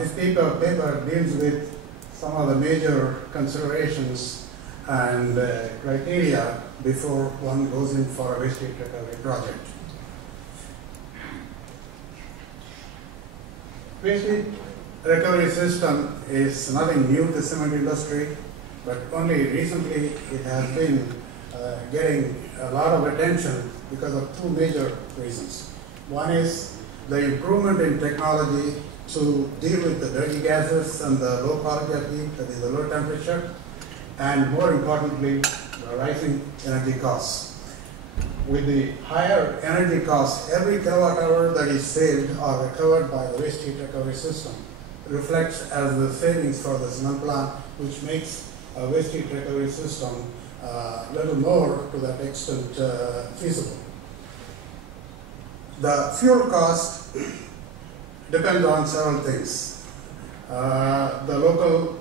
This paper deals with some of the major considerations and criteria before one goes in for a waste heat recovery project. Waste heat recovery system is nothing new to cement industry, but only recently it has been getting a lot of attention because of two major reasons. One is the improvement in technology to deal with the dirty gases and the low quality of heat, that is the low temperature, and more importantly, the rising energy costs. With the higher energy costs, every kilowatt hour that is saved or recovered by the waste heat recovery system reflects as the savings for the cement plant, which makes a waste heat recovery system a little more to that extent feasible. The fuel cost depends on several things. The local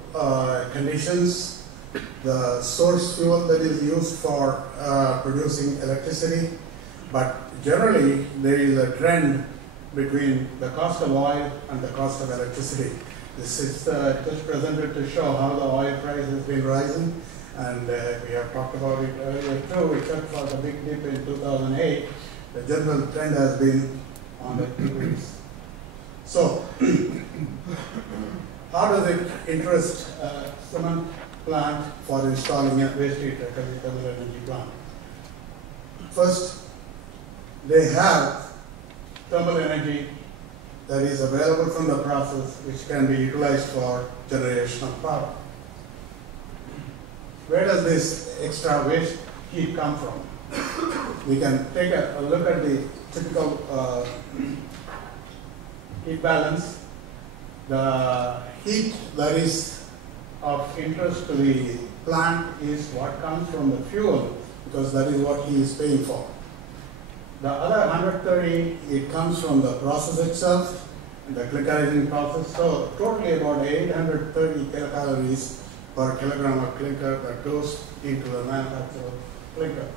conditions, the source fuel that is used for producing electricity, but generally there is a trend between the cost of oil and the cost of electricity. This is just presented to show how the oil price has been rising, and we have talked about it earlier too, except for the big dip in 2008. The general trend has been on the decrease. So, how does it interest a cement plant for installing a waste heat recovery thermal energy plant? First, they have thermal energy that is available from the process, which can be utilized for generation of power. Where does this extra waste heat come from? We can take a look at the typical heat balance. The heat that is of interest to the plant is what comes from the fuel, because that is what he is paying for. The other 130, it comes from the process itself, the clinkerizing process. So totally about 830 kilocalories per kilogram of clinker that goes into the manufacture of clinker.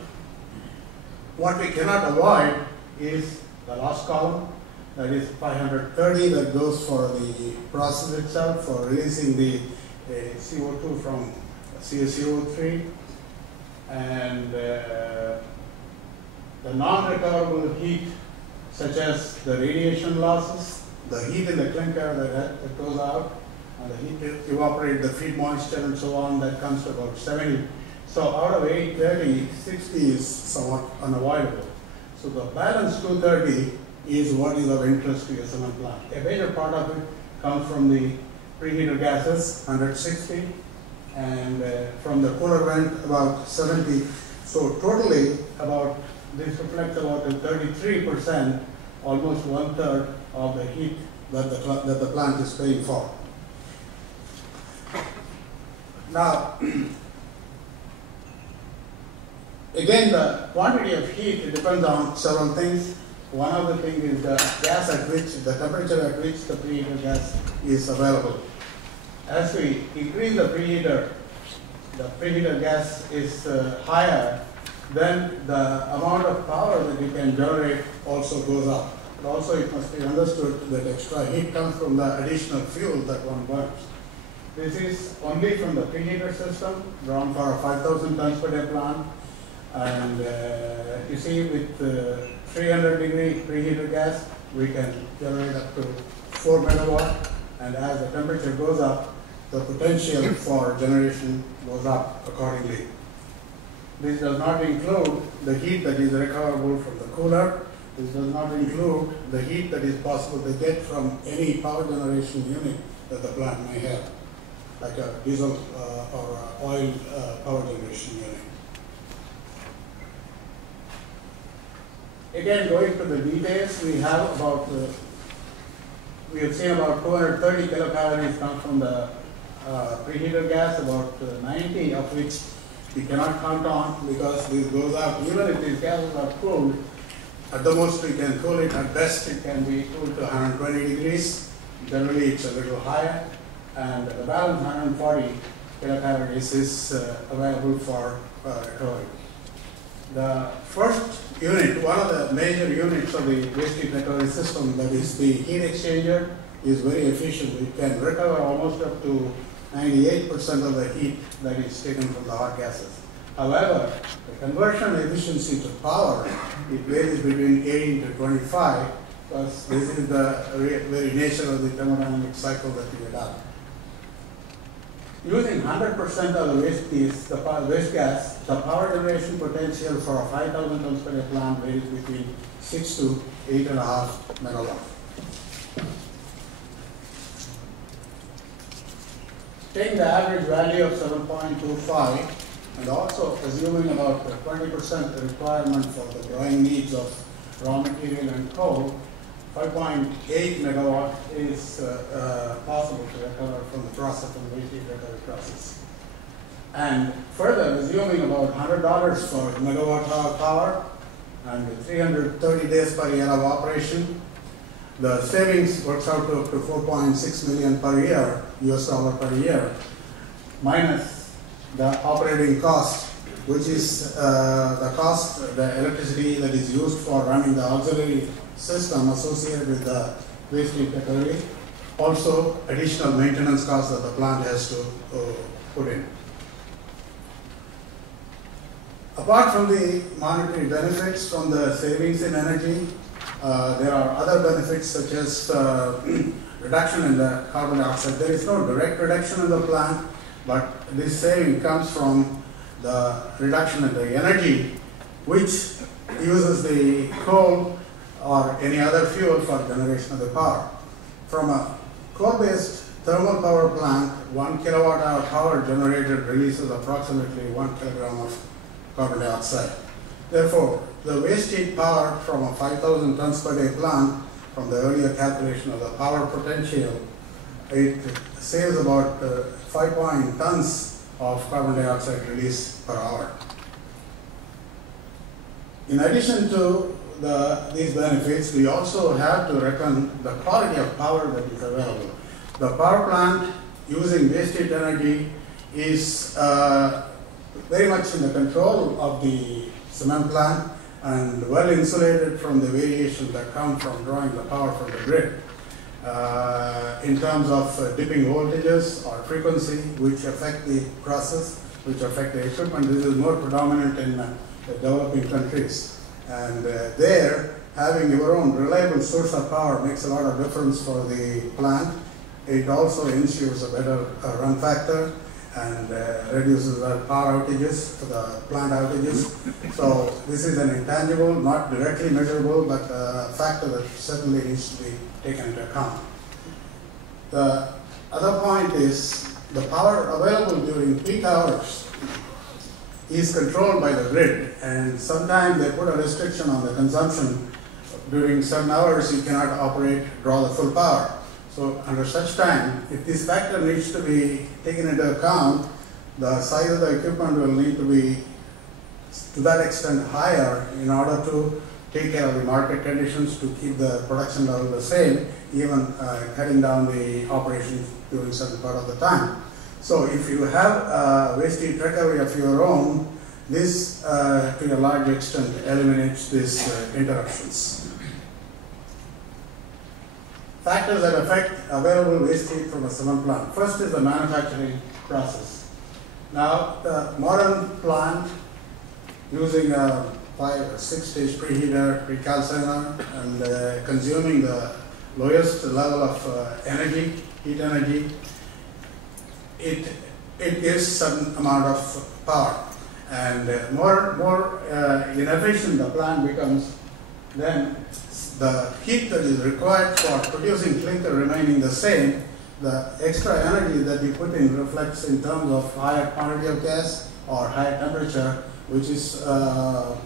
What we cannot avoid is the last column, that is 530, that goes for the process itself for releasing the CO2 from CaCO3, and the non-recoverable heat, such as the radiation losses, the heat in the clinker that goes out, and the heat to evaporate the feed moisture and so on, that comes to about 70. So out of 830, 60 is somewhat unavoidable. So the balance 230 is what is of interest to your cement plant. A major part of it comes from the preheater gases, 160, and from the cooler vent, about 70. So totally, this reflects about 33%, almost 1/3 of the heat that the plant is paying for. Now, again, the quantity of heat, it depends on several things. One of the things is the gas at which, the temperature at which the preheater gas is available. As we increase the preheater gas is higher, then the amount of power that you can generate also goes up. But also it must be understood that extra heat comes from the additional fuel that one burns. This is only from the preheater system, drawn for a 5,000 tons per day plant. And you see, with 300-degree preheater gas, we can generate up to 4 megawatt. And as the temperature goes up, the potential for generation goes up accordingly. This does not include the heat that is recoverable from the cooler. This does not include the heat that is possible to get from any power generation unit that the plant may have, like a diesel or oil power generation unit. Again, going to the details, we have seen about 230 kilocalories come from the preheater gas, about 90 of which we cannot count on because this goes up. Even if these gases are cooled, at the most we can cool it. At best, it can be cooled to 120 degrees. Generally, it's a little higher. And the balance 140 kilocalories is available for recovery. The first unit, one of the major units of the waste heat recovery system, that is the heat exchanger is very efficient. It can recover almost up to 98% of the heat that is taken from the hot gases. However, the conversion efficiency to power, it varies between 18 to 25, because this is the very nature of the thermodynamic cycle that we adopt. Using 100% of the waste gas, the power generation potential for a 5,000 tons per day plant varies between 6 to 8.5 megawatts. Taking the average value of 7.25 and also assuming about 20% requirement for the growing needs of raw material and coal, 5.8 megawatt is possible to recover from the process, from the waste heat recovery process. And further, assuming about $100 for megawatt hour power and 330 days per year of operation, the savings works out to up to 4.6 million per year, US dollar per year, minus the operating cost, which is the cost, the electricity that is used for running the auxiliary system associated with the waste heat recovery, also additional maintenance costs that the plant has to put in. Apart from the monetary benefits from the savings in energy, there are other benefits such as reduction in the carbon dioxide. There is no direct reduction in the plant, but this saving comes from the reduction in the energy, which uses the coal or any other fuel for generation of the power. From a coal-based thermal power plant, 1 kilowatt hour power generated releases approximately 1 kilogram of carbon dioxide. Therefore, the waste heat power from a 5,000 tons per day plant, from the earlier calculation of the power potential, it saves about 5 tons of carbon dioxide release per hour. In addition to these benefits, we also have to reckon the quality of power that is available. The power plant using waste heat energy is very much in the control of the cement plant and well insulated from the variations that come from drawing the power from the grid. In terms of dipping voltages or frequency, which affect the process, which affect the equipment, this is more predominant in the developing countries. And there, having your own reliable source of power makes a lot of difference for the plant. It also ensures a better run factor and reduces the power outages, the plant outages. So this is an intangible, not directly measurable, but a factor that certainly needs to be taken into account. The other point is the power available during peak hours is controlled by the grid, and sometimes they put a restriction on the consumption. During certain hours you cannot draw the full power. So under such time, if this factor needs to be taken into account, the size of the equipment will need to be to that extent higher in order to take care of the market conditions, to keep the production level the same, even cutting down the operations during certain part of the time. So if you have waste heat recovery of your own, this to a large extent eliminates these interruptions. Factors that affect available waste heat from a cement plant. First is the manufacturing process. Now, the modern plant using a 5 or 6 stage preheater, precalciner, and consuming the lowest level of energy, heat energy, it gives some amount of power. And more inefficient the plant becomes, then the heat that is required for producing clinker remaining the same, the extra energy that you put in reflects in terms of higher quantity of gas or higher temperature, which is a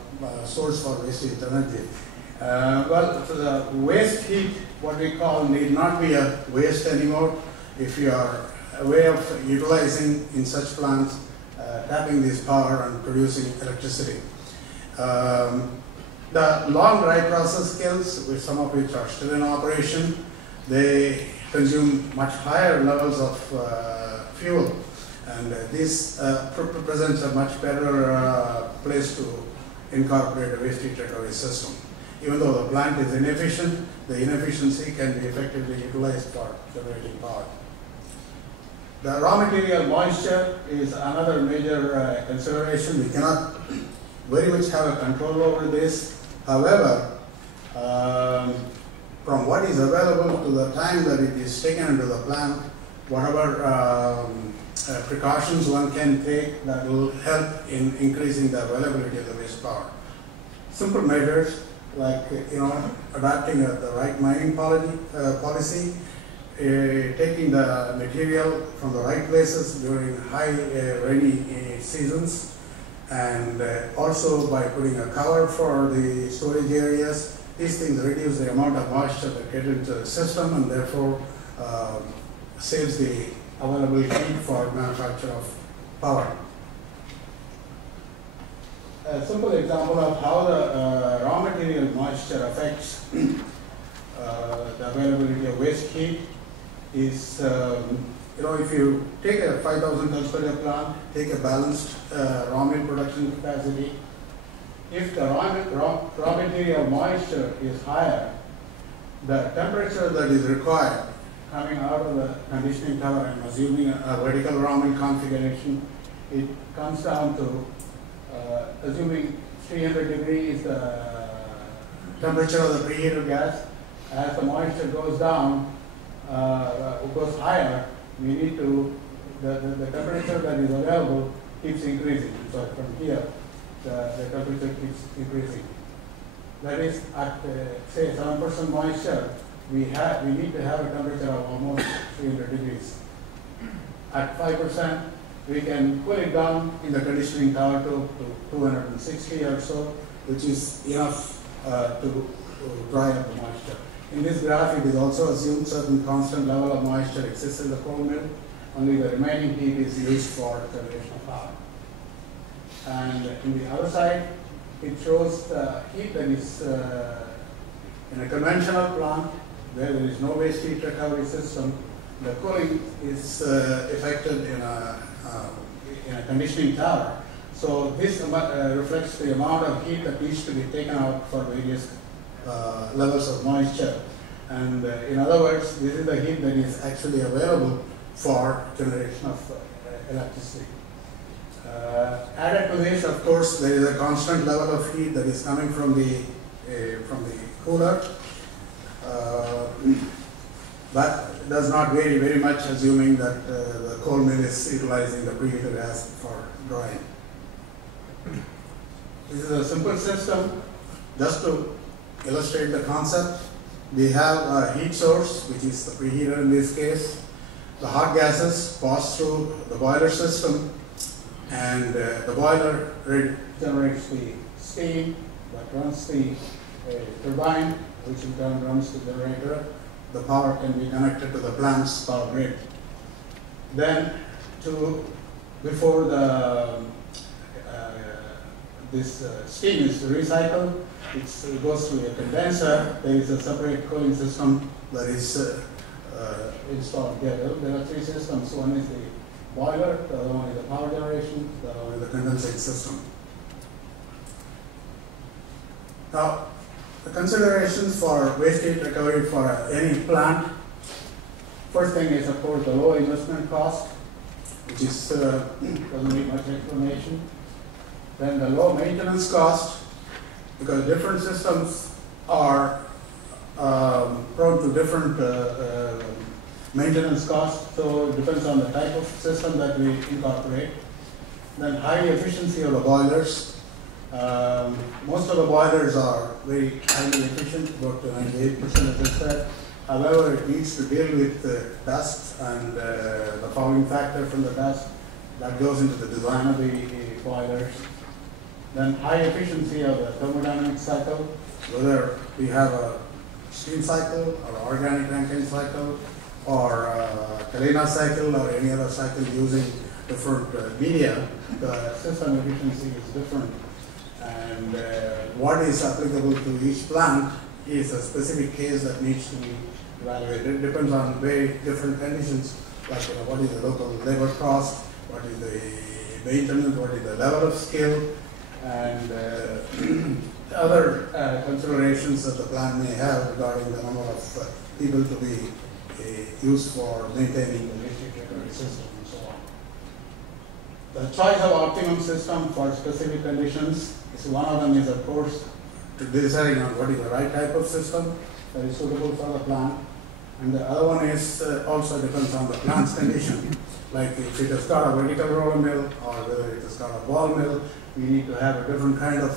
source for waste heat energy. Well, so the waste heat, what we call, need not be a waste anymore if you are a way of utilizing in such plants, tapping this power and producing electricity. The long dry process kilns, which some of which are still in operation, they consume much higher levels of fuel, and this presents a much better place to incorporate a waste heat recovery system. even though the plant is inefficient, the inefficiency can be effectively utilized for generating power. The raw material moisture is another major consideration. We cannot very much have a control over this. However, from what is available to the time that it is taken into the plant, whatever precautions one can take that will help in increasing the availability of the waste power. Simple measures like adopting the right mining policy, taking the material from the right places during high rainy seasons, and also by putting a cover for the storage areas. These things reduce the amount of moisture that gets into the system and therefore saves the available heat for manufacture of power. A simple example of how the raw material moisture affects the availability of waste heat is, if you take a 5,000 tons per day plant, take a balanced raw material production capacity. If the raw material moisture is higher, the temperature that is required coming out of the conditioning tower, I'm assuming a vertical Raman configuration, it comes down to assuming 300 degrees the temperature of the preheated gas. As the moisture goes down, goes higher, we need to, the temperature that is available keeps increasing. So from here, the temperature keeps increasing. That is at say 7% moisture, we need to have a temperature of almost 300 degrees. At 5%, we can cool it down in the conditioning tower to 260 or so, which is enough to dry up the moisture. In this graph, it is also assumed certain constant level of moisture exists in the cold mill. Only the remaining heat is used for generation of power. And in the other side, it shows the heat that is in a conventional plant where there is no waste heat recovery system. The cooling is effected in a conditioning tower. So this reflects the amount of heat that needs to be taken out for various levels of moisture. And in other words, this is the heat that is actually available for generation of electricity. Added to this, of course, there is a constant level of heat that is coming from the cooler. That does not vary very much, assuming that the coal mill is utilizing the preheated gas for drying. This is a simple system. Just to illustrate the concept, we have a heat source, which is the preheater in this case. The hot gases pass through the boiler system, and the boiler generates the steam that runs the turbine, which in turn runs the generator. The power can be connected to the plant's power grid. Then, before this steam is recycled, it goes through a condenser. There is a separate cooling system that is installed here. There are three systems. One is the boiler, the other one is the power generation, the other one is the condensate system. Now, the considerations for waste heat recovery for any plant. First thing is, of course, the low investment cost, which is doesn't need much explanation. Then the low maintenance cost, because different systems are prone to different maintenance costs, so it depends on the type of system that we incorporate. Then high efficiency of the boilers. Most of the boilers are very highly efficient, about 98% as I said. However, it needs to deal with dust and the fouling factor from the dust that goes into the design of the boilers. Then high efficiency of the thermodynamic cycle, whether we have a steam cycle or organic Rankine cycle or Kalina cycle or any other cycle using different media, the system efficiency is different. And what is applicable to each plant is a specific case that needs to be evaluated. It depends on very different conditions, like what is the local labor cost, what is the maintenance, what is the level of skill, and other considerations that the plant may have regarding the number of people to be used for maintaining the waste heat recovery system and so on. The choice of optimum system for specific conditions is one of them is, of course, to deciding on what is the right type of system that is suitable for the plant. And the other one is also depends on the plant's condition. Like if it has got a vertical roller mill or whether it has got a ball mill, we need to have a different kind of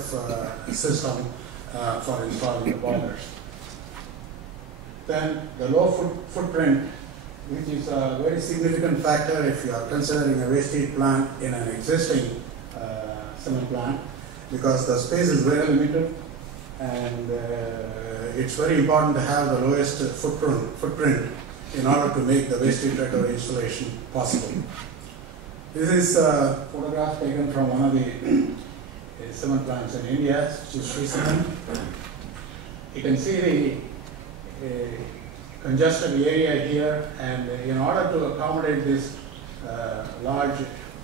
system for installing the boilers. Then the low footprint, which is a very significant factor if you are considering a waste heat plant in an existing cement plant, because the space is very limited, and it's very important to have the lowest footprint in order to make the waste heat recovery installation possible. This is a photograph taken from one of the cement plants in India, which is Sri Cement. You can see the congested area here, and in order to accommodate this large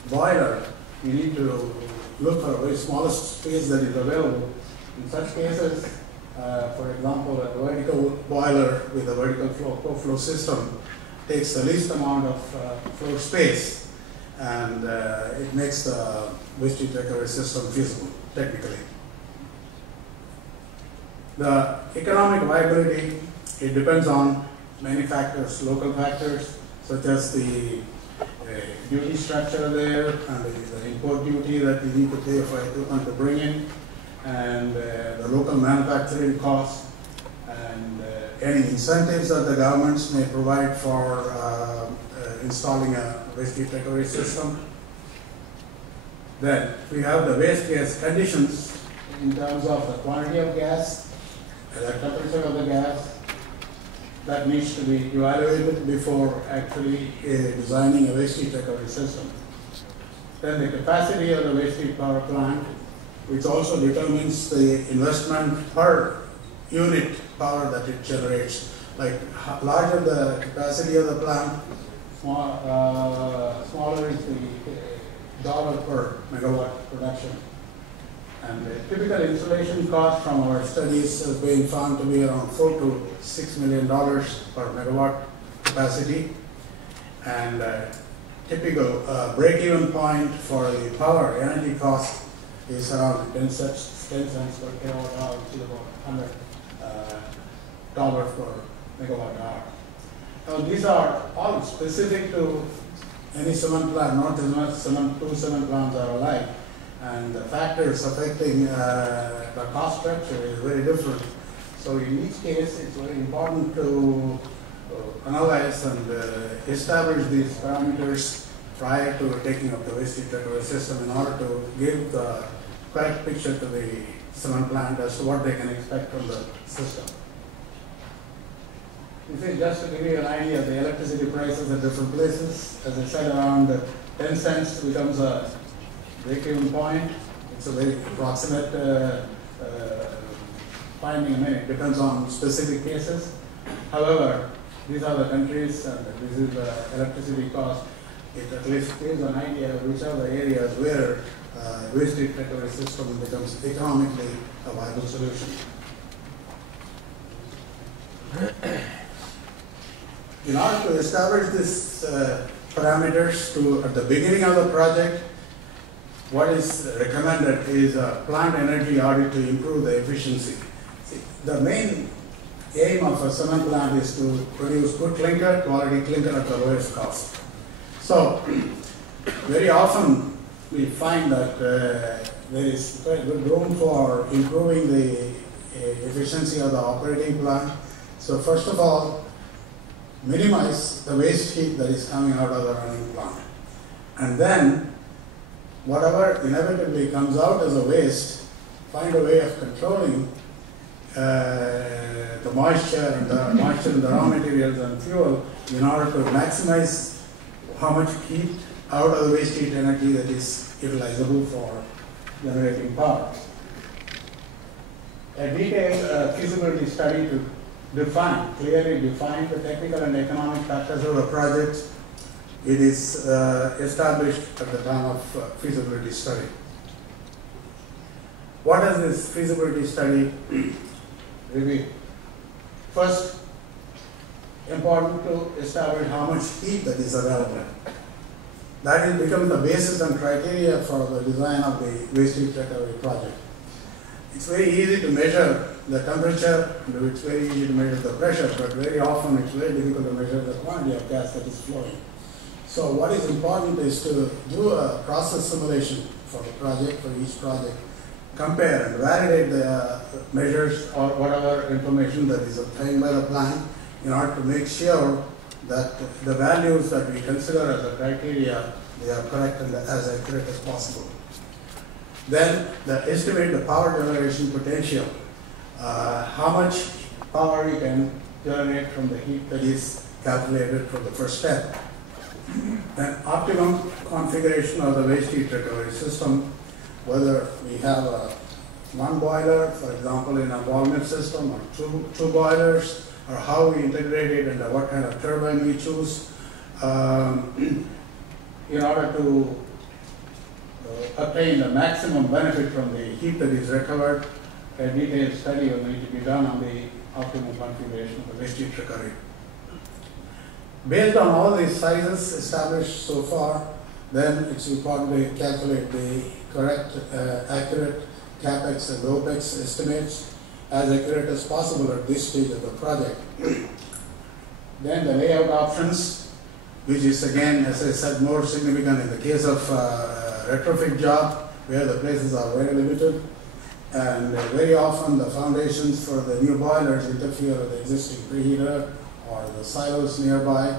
boiler, you need to look for a very smallest space that is available. In such cases, for example, a vertical boiler with a vertical flow system takes the least amount of floor space, and it makes the waste heat recovery system feasible technically. The economic viability, it depends on many factors, local factors such as the duty structure there and the import duty that you need to pay for equipment to bring in, and the local manufacturing costs, and any incentives that the governments may provide for installing a waste heat recovery system. Then we have the waste gas conditions in terms of the quantity of gas, the temperature of the gas, that needs to be evaluated before actually designing a waste heat recovery system. Then the capacity of the waste heat power plant, which also determines the investment per unit power that it generates. Like larger the capacity of the plant, smaller is the dollar per megawatt production. And the typical installation cost from our studies has been found to be around $4 to $6 million per megawatt capacity. And typical break-even point for the power energy cost is around 10 cents per kilowatt hour, which is about $100 per megawatt hour. Now these are all specific to any cement plant, not as much two cement plants are alike. And the factors affecting the cost structure is very different. So in each case, it's very important to analyze and establish these parameters prior to taking up the waste heat recovery system in order to give the correct picture to the cement plant as to what they can expect from the system. This is just to give you an idea of the electricity prices at different places. As I said, around 10 cents becomes a break-even point. It's a very approximate finding. I mean, it depends on specific cases. However, these are the countries and this is the electricity cost. It at least gives an idea of which are the areas where waste heat recovery system becomes economically a viable solution. In order to establish these parameters at the beginning of the project, what is recommended is a plant energy audit to improve the efficiency. See, the main aim of a cement plant is to produce good clinker, quality clinker at the lowest cost. So, very often we find that there is quite good room for improving the efficiency of the operating plant. So first of all, minimize the waste heat that is coming out of the running plant. And then, whatever inevitably comes out as a waste, find a way of controlling the moisture in the raw materials and fuel in order to maximize how much heat out of the waste heat energy that is utilizable for generating power. A detailed feasibility study to clearly define the technical and economic factors of the project. It is established at the time of feasibility study. what does this feasibility study reveal? First, important to establish how much heat that is available. That will become the basis and criteria for the design of the waste heat recovery project. It's very easy to measure the temperature, and it's very easy to measure the pressure, but very often it's very difficult to measure the quantity of gas that is flowing. So what is important is to do a process simulation for the project, for each project, compare and validate the measures or whatever information that is obtained by the plant in order to make sure that the values that we consider as a criteria, they are correct and as accurate as possible. Then estimate the power generation potential, how much power you can generate from the heat that is calculated for the first step. Then optimum configuration of the waste heat recovery system, whether we have one boiler, for example, in a ball mill system, or two boilers, or how we integrate it and what kind of turbine we choose in order to obtain the maximum benefit from the heat that is recovered. A detailed study will need to be done on the optimal configuration of the waste heat recovery. Based on all these sizes established so far, then it's important to calculate the correct, accurate CapEx and OpEx estimates as accurate as possible at this stage of the project. Then the layout options, which is again, as I said, more significant in the case of retrofit job, where the places are very limited, and very often the foundations for the new boilers interfere with the existing preheater or the silos nearby.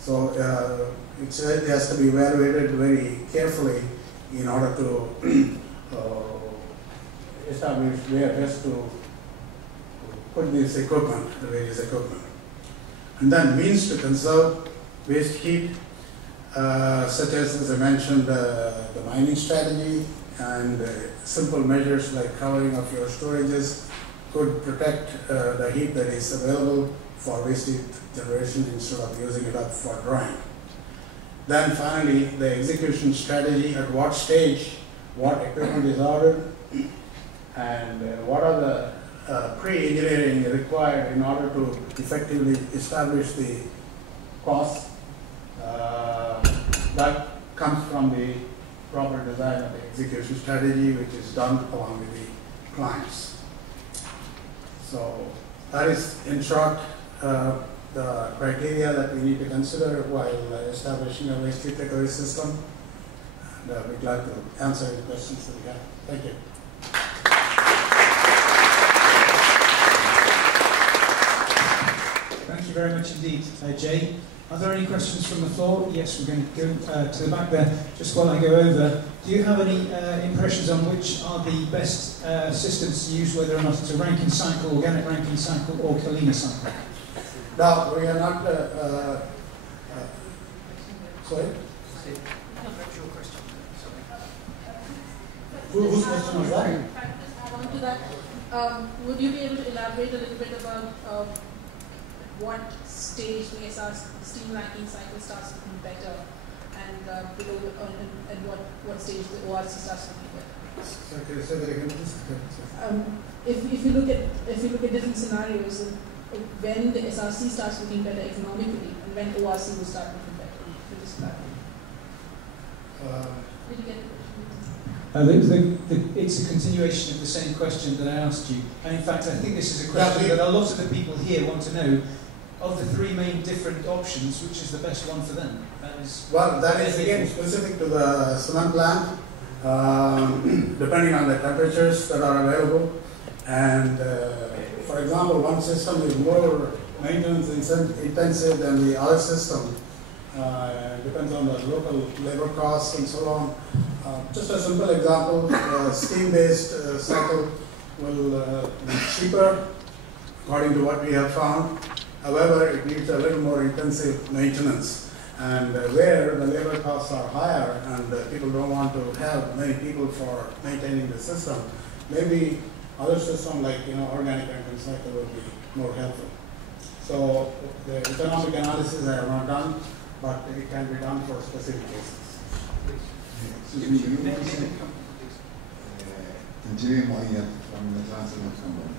So it has to be evaluated very carefully in order to establish where best to put this equipment, the various equipment. And then means to conserve waste heat, such as I mentioned, the mining strategy and simple measures like covering of your storages could protect the heat that is available for waste heat generation instead of using it up for drying. Then finally, the execution strategy, at what stage, what equipment is ordered, and what are the pre-engineering required in order to effectively establish the costs. That comes from the proper design of the execution strategy, which is done along with the clients. So that is, in short, the criteria that we need to consider while establishing a waste heat recovery system. And I'll be glad to answer any questions that we have. Thank you. Thank you very much indeed, Jay. Are there any questions from the floor? Yes, we're going to go to the back there. Just while I go over, do you have any impressions on which are the best systems to use, whether or not it's a Rankine cycle, organic Rankine cycle, or Kalina cycle? Now, we are not, sorry? Whose question was that? Add on to that, would you be able to elaborate a little bit about what stage the steam Rankine cycle starts looking better, and below, and what stage the ORC starts looking better? Okay, so that again, if you look at different scenarios, when the SRC starts looking better economically, and when ORC will start looking better for this platform. Did you get it? It's a continuation of the same question that I asked you. And in fact, I think this is a question that a lot of the people here want to know. Of the three main different options, which is the best one for them? That is again specific to the cement plant, depending on the temperatures that are available. And for example, one system is more maintenance intensive than the other system. Depends on the local labor costs and so on. Just a simple example, steam-based cycle will be cheaper, according to what we have found. However, it needs a little more intensive maintenance. And where the labor costs are higher and people don't want to have many people for maintaining the system, maybe other system like organic Rankine cycle will be more helpful. So the economic analysis I have not done, but it can be done for specific cases. Engineering Narayana from the Transport Company.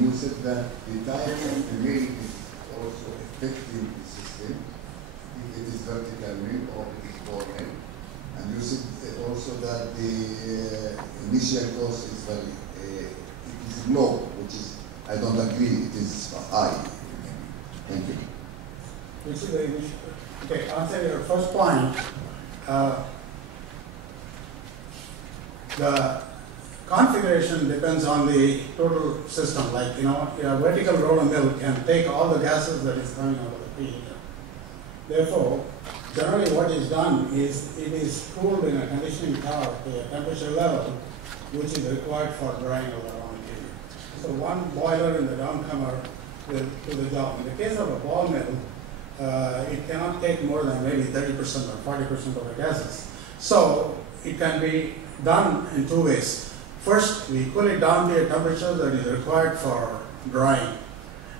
You said that the type of the mill is also affecting the system, if it is vertical mill or it is ball mill. And you said also that the initial cost is very, it is low, which is, I don't agree, it is high. Thank you. Which is the initial? Okay, answer your first point. The configuration depends on the total system. Like, you know, a vertical roller mill can take all the gases that is coming out of the preheater. Therefore, generally what is done is it is cooled in a conditioning tower to a temperature level which is required for drying of the raw material. So one boiler in the downcomer will do the job. In the case of a ball mill, it cannot take more than maybe 30% or 40% of the gases. So it can be done in two ways. First, we cool it down to a temperature that is required for drying.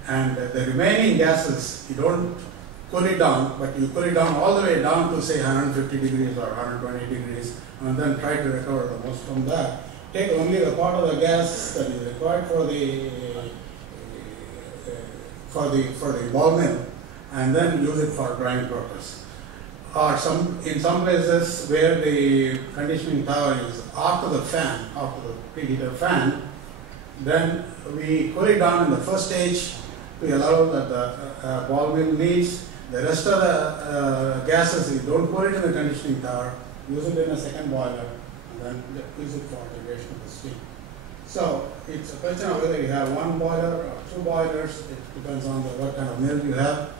And the remaining gases, you don't cool it down, but you cool it down all the way down to say 150 degrees or 120 degrees, and then try to recover the most from that. Take only the part of the gas that is required for the ball mill, and then use it for drying purpose. Or in some places where the conditioning tower is after the fan, after the preheater fan, then we cool it down in the first stage to allow that the ball mill needs. The rest of the gases, you don't put it in the conditioning tower, use it in a second boiler, and then use it for integration of the steam. So it's a question of whether you have one boiler or two boilers. It depends on what kind of mill you have.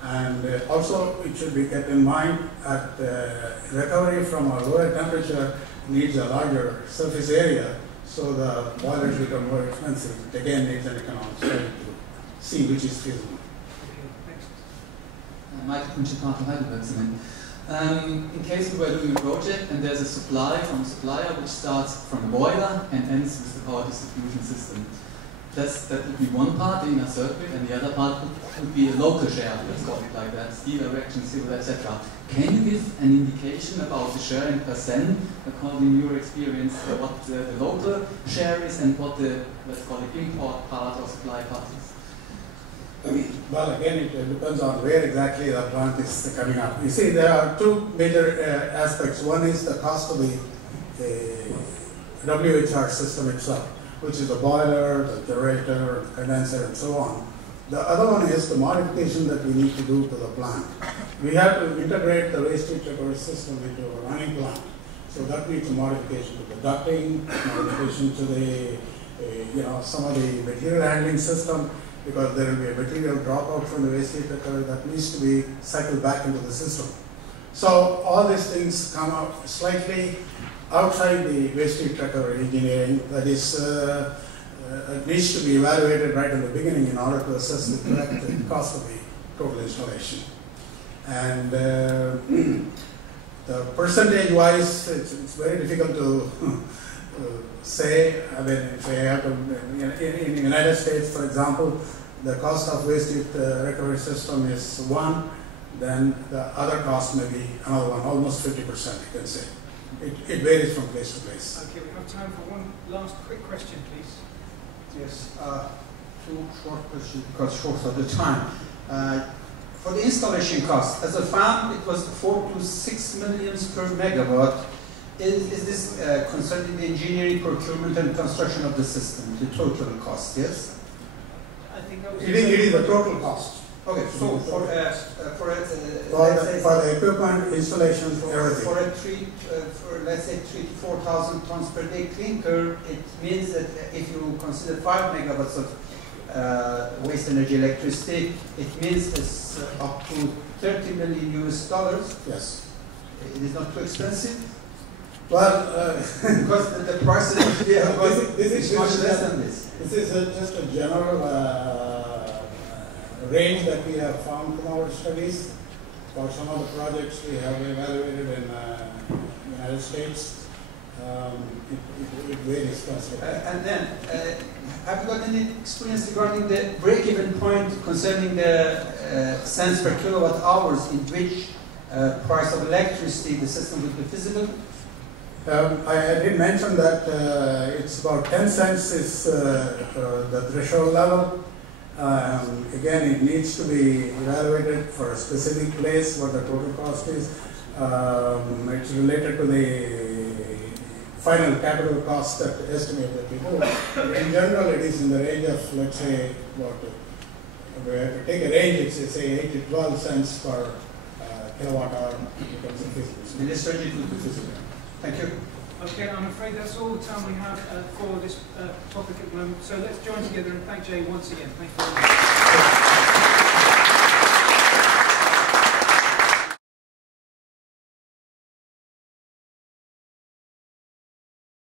And also it should be kept in mind that recovery from a lower temperature needs a larger surface area, so the boilers become more expensive. It again needs an economic study to see which is feasible. Michael from Chicago, Heidelberg Cement. In case we were doing a project and there's a supply from a supplier which starts from a boiler and ends with the power distribution system. That would be one part, the inner circuit, and the other part would be a local share, let's call it like that, steel erection, civil, etc. Can you give an indication about the share in percent, according to your experience, what the local share is and what the, let's call it, import part or supply part is? Well, again, it depends on where exactly the plant is coming up. You see, there are two major aspects. One is the cost of the WHR system itself, which is the boiler, the generator, the condenser, and so on. The other one is the modification that we need to do to the plant. We have to integrate the waste heat recovery system into a running plant. So that needs a modification to the ducting, modification to the, some of the material handling system, because there will be a material dropout from the waste heat recovery that needs to be cycled back into the system. So all these things come out slightly outside the waste heat recovery engineering. That is, it needs to be evaluated right in the beginning in order to assess the correct cost of the total installation. And the percentage-wise, it's very difficult to say. I mean, if we have to, in the United States, for example, the cost of waste heat recovery system is one, then the other cost may be another one, almost 50%, you can say. It varies from place to place. Okay, we have time for one last quick question, please. Yes, two short questions because short of the time. For the installation cost, as I found, it was 4 to 6 million per megawatt. Is this concerning the engineering, procurement, and construction of the system, the total cost? Yes. I think that was It is the total cost. Okay, so for the equipment, installations, everything. For let's say 3 to 4,000 tons per day clinker, it means that if you consider 5 megawatts of waste energy electricity, it means it's up to $30 million US. Yes. It is not too expensive. Well, because the price is much less than this. This is just a general range that we have found from our studies. For some of the projects we have evaluated in the United States, it varies considerably. And then, have you got any experience regarding the break-even point concerning the cents per kilowatt hours in which price of electricity the system would be feasible? I did mention that it's about 10 cents is the threshold level. Again, it needs to be evaluated for a specific place what the total cost is. It's related to the final capital cost that estimate that we do. In general, it is in the range of, let's say, what, we have to take a range, it's say 8 to 12 cents per kilowatt hour. And it's ready to feasible. Thank you. Okay, I'm afraid that's all the time we have for this topic at the moment. So let's join together and thank Jay once again. Thank you very much.